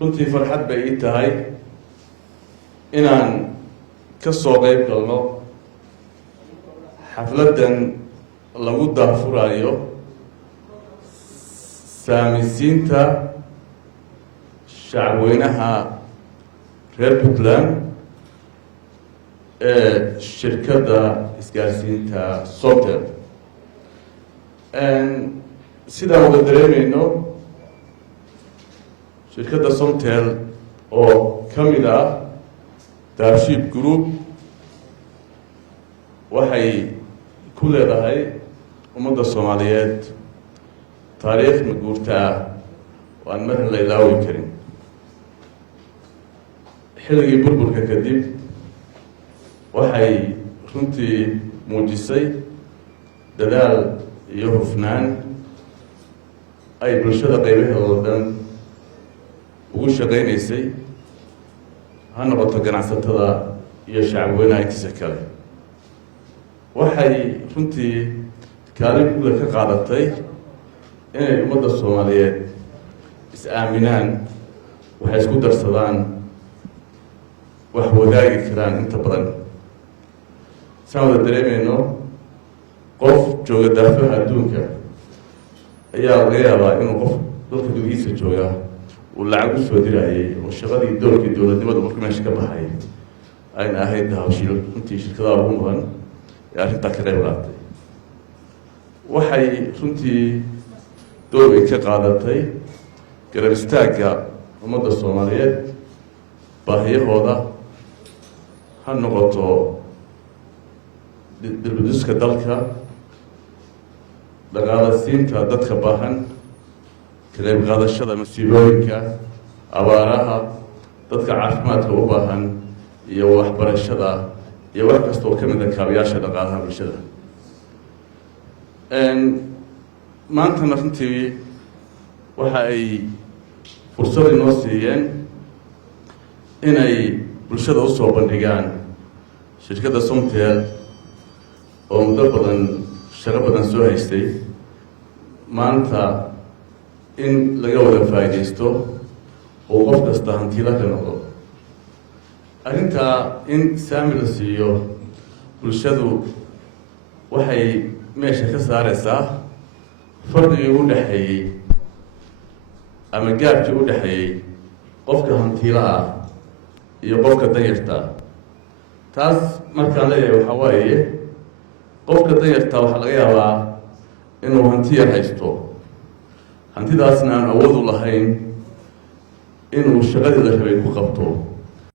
runtii farxad bay ii tahay inaan ka soo qayb galno xafladdan lagu daafurayo saamisiinta shacabweynaha reer Puntland ee shirkadda isgaarsiinta Somtel. Sidaan wada dareemayno shirkadda Somtel oo ka mid ah Dahabshiil Group waxay ku leedahay ummadda Soomaaliyeed taariikh maguurta ah oo aan marna la ilaawi karin. xilligii burburka kadib waxay runtii muujisay dadaal iyo hufnaan ay bulshada qaybaheeda oo dhan ugu shaqaynaysay, ha noqoto ganacsatada iyo shacabweynaha intiisa kale. waxay runtii kaalin guula ka qaadatay inay ummadda Soomaaliyeed is-aaminaan, waxay isku darsadaan, wax wadaagi karaan inta badan. saan wada dareemayno qof jooga daafaha adduunka ayaa laga yaabaa inuu qof dalka gudihiisa jooga uu lacag u soo dirayay oo shaqadii doorkii dowladnimadu markuu meesha ka baxay ayna ahayd Dahabshiil runtii shirkadaha ugu mudan ee arrintaa ka qayb qaatay. waxay runtii door weyn ka qaadatay garab istaagga ummadda Soomaaliyeed baahiyahooda, ha noqoto dilbidiska dalka, dhaqaalasiinta dadka baahan, ka qayb qaadashada masiibooyinka, abaaraha, dadka caafimaadka u baahan, iyo waxbarashada iyo wax kasta oo ka mid ah kaabayaasha dhaqaalaha bulshada. maantana runtii waxa ay fursad inoo siiyeen inay bulshada u soo bandhigaan shirkadda Somtel oo muddo badan shaqo badan soo haystay, maanta in laga wada faa'iidaysto oo qof kasta hantiila ka noqdo. arrintaa in saami la siiyo bulshadu waxay meesha ka saaraysaa farqigii u dhexeeyey ama gaabkii u dhexeeyey qofka hantiilaha iyo qofka danyarta. taas markaan leeyahay waxaa waaye qofka danyarta waxaa laga yaabaa inuu hanti yar haysto, hantidaasna aan awood u lahayn inuu shaqadii la rabay ku qabto.